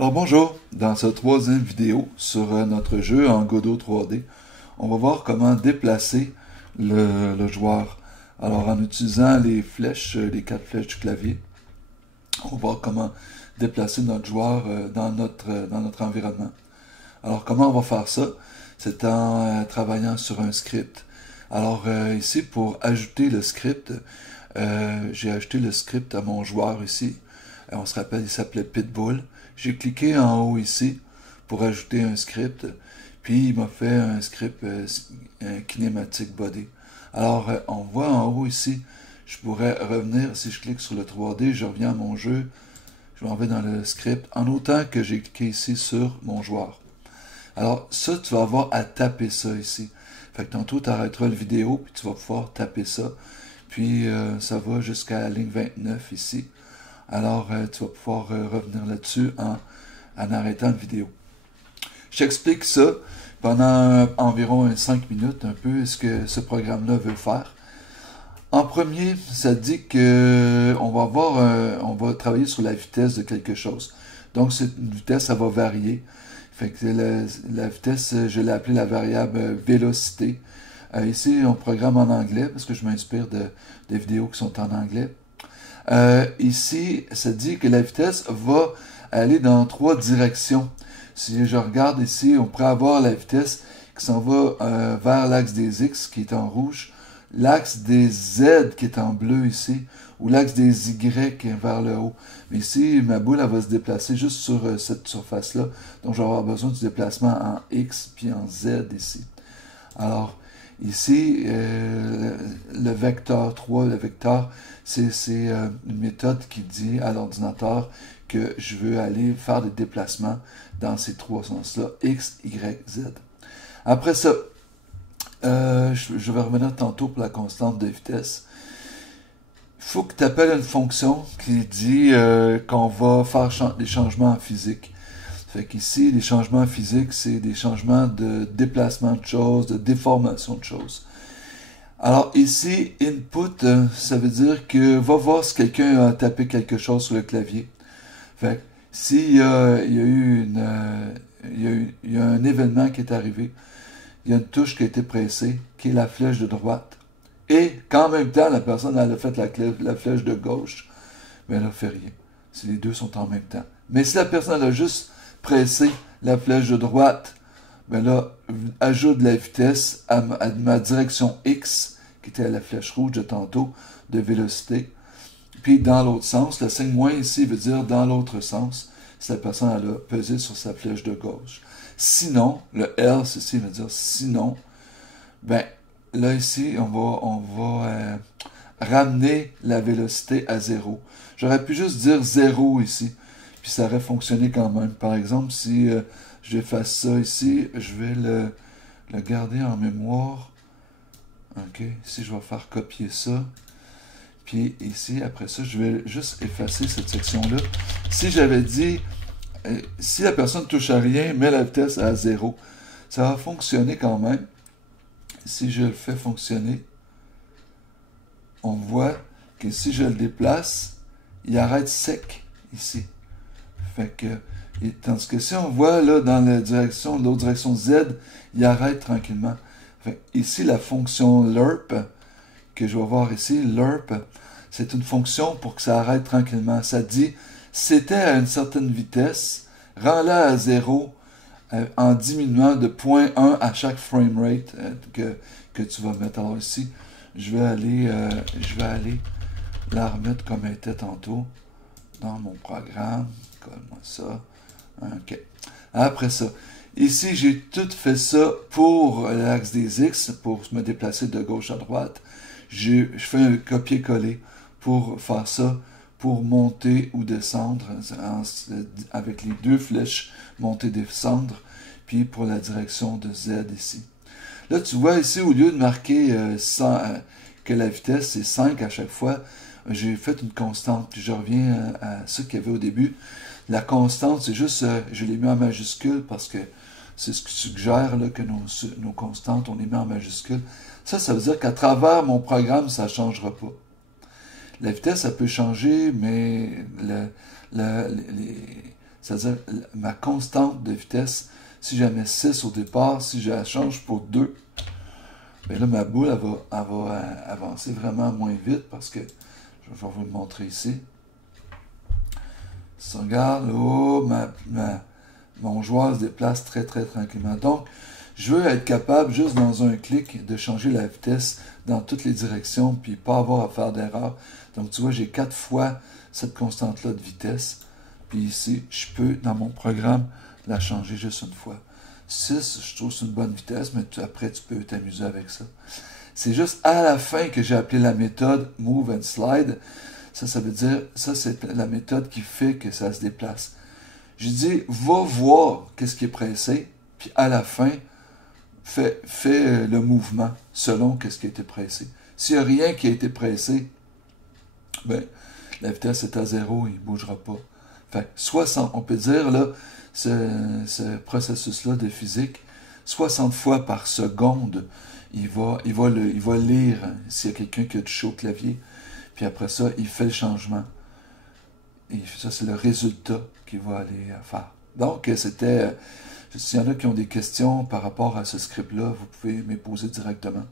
Alors bonjour, dans cette troisième vidéo sur notre jeu en Godot 3D, on va voir comment déplacer le joueur. Alors en utilisant les flèches, les 4 flèches du clavier, on va voir comment déplacer notre joueur dans notre environnement. Alors comment on va faire ça? C'est en travaillant sur un script. Alors ici, pour ajouter le script, j'ai ajouté le script à mon joueur ici. On se rappelle, il s'appelait Pitbull. J'ai cliqué en haut ici pour ajouter un script. Puis il m'a fait un script un kinematic body. Alors on voit en haut ici, je pourrais revenir, si je clique sur le 3D, je reviens à mon jeu, je m'en vais dans le script, en autant que j'ai cliqué ici sur mon joueur. Alors ça, tu vas avoir à taper ça ici. Fait que tantôt, tu arrêteras la vidéo, puis tu vas pouvoir taper ça. Puis ça va jusqu'à la ligne 29 ici. Alors, tu vas pouvoir revenir là-dessus en arrêtant la vidéo. Je t'explique ça pendant environ 5 minutes, un peu, ce que ce programme-là veut faire. En premier, ça dit que on va travailler sur la vitesse de quelque chose. Donc, cette vitesse, ça va varier. Fait que la vitesse, je l'ai appelée la variable vélocité. Ici, on programme en anglais, parce que je m'inspire des vidéos qui sont en anglais. Ici, ça dit que la vitesse va aller dans 3 directions. Si je regarde ici, on pourrait avoir la vitesse qui s'en va vers l'axe des X qui est en rouge, l'axe des Z qui est en bleu ici, ou l'axe des Y qui est vers le haut. Mais ici, ma boule, elle va se déplacer juste sur cette surface-là. Donc, je vais avoir besoin du déplacement en X puis en Z ici. Alors, ici, le vecteur 3, le vecteur, c'est une méthode qui dit à l'ordinateur que je veux aller faire des déplacements dans ces 3 sens-là, X, Y, Z. Après ça, je vais revenir tantôt pour la constante de vitesse. Il faut que tu appelles une fonction qui dit qu'on va faire des changements en physique. Fait qu'ici, les changements physiques, c'est des changements de déplacement de choses, de déformation de choses. Alors ici, input, ça veut dire que va voir si quelqu'un a tapé quelque chose sur le clavier. Fait que s'il y a un événement qui est arrivé, il y a une touche qui a été pressée, qui est la flèche de droite, et qu'en même temps, la personne elle a fait la flèche de gauche, mais elle n'a fait rien. Si les deux sont en même temps. Mais si la personne a juste pressé la flèche de droite, ben là, ajoute la vitesse à ma direction X, qui était la flèche rouge de tantôt, de vélocité. Puis dans l'autre sens, le signe moins ici veut dire dans l'autre sens, si la personne a pesé sur sa flèche de gauche. Sinon, le L, ceci veut dire sinon, ben là ici, on va ramener la vélocité à 0. J'aurais pu juste dire 0 ici, puis ça aurait fonctionné quand même. Par exemple, si j'efface ça ici, je vais le garder en mémoire. OK, ici je vais faire copier ça. Puis ici, après ça, je vais juste effacer cette section-là. Si j'avais dit, si la personne ne touche à rien, met la vitesse à 0, ça va fonctionner quand même. Si je le fais fonctionner, on voit que si je le déplace, il arrête sec ici. Fait que, tandis que si on voit là dans l'autre direction Z, il arrête tranquillement. Fait que, ici, la fonction lerp, que je vais voir ici, lerp, c'est une fonction pour que ça arrête tranquillement. Ça dit, c'était à une certaine vitesse, rends-la à 0 en diminuant de 0.1 à chaque framerate que tu vas mettre. Alors ici, je vais aller la remettre comme elle était tantôt dans mon programme. Colle-moi ça. OK. Après ça, ici, j'ai tout fait ça pour l'axe des X, pour me déplacer de gauche à droite. Je fais un copier-coller pour faire ça, pour monter ou descendre avec les 2 flèches monter-descendre, puis pour la direction de Z ici. Là, tu vois ici, au lieu de marquer que la vitesse c'est 5 à chaque fois, j'ai fait une constante, puis je reviens à ce qu'il y avait au début. La constante, c'est juste, je l'ai mis en majuscule parce que c'est ce qui suggère là, que nos constantes, on les met en majuscule. Ça veut dire qu'à travers mon programme, ça ne changera pas. La vitesse, ça peut changer, mais C'est-à-dire ma constante de vitesse. Si je mets 6 au départ, si je la change pour 2, bien là, ma boule, elle va avancer vraiment moins vite parce que, je vais vous le montrer ici. Si on regarde, oh, mon joueur se déplace très, très tranquillement. Donc, je veux être capable, juste dans un clic, de changer la vitesse dans toutes les directions, puis pas avoir à faire d'erreur. Donc, tu vois, j'ai 4 fois cette constante-là de vitesse. Puis ici, je peux, dans mon programme, la changer juste une fois. 6, je trouve que c'est une bonne vitesse, mais après, tu peux t'amuser avec ça. C'est juste à la fin que j'ai appelé la méthode Move and Slide. Ça veut dire, ça, c'est la méthode qui fait que ça se déplace. Je dis, va voir qu'est-ce qui est pressé, puis à la fin, fais le mouvement selon qu'est-ce qui a été pressé. S'il n'y a rien qui a été pressé, ben, la vitesse est à 0, il ne bougera pas. Fait 60, on peut dire, là, ce processus-là de physique, 60 fois par seconde, il va lire s'il y a quelqu'un qui a touché au clavier, puis après ça, il fait le changement. Et ça, c'est le résultat qu'il va aller faire. Donc, c'était... S'il y en a qui ont des questions par rapport à ce script-là, vous pouvez me poser directement.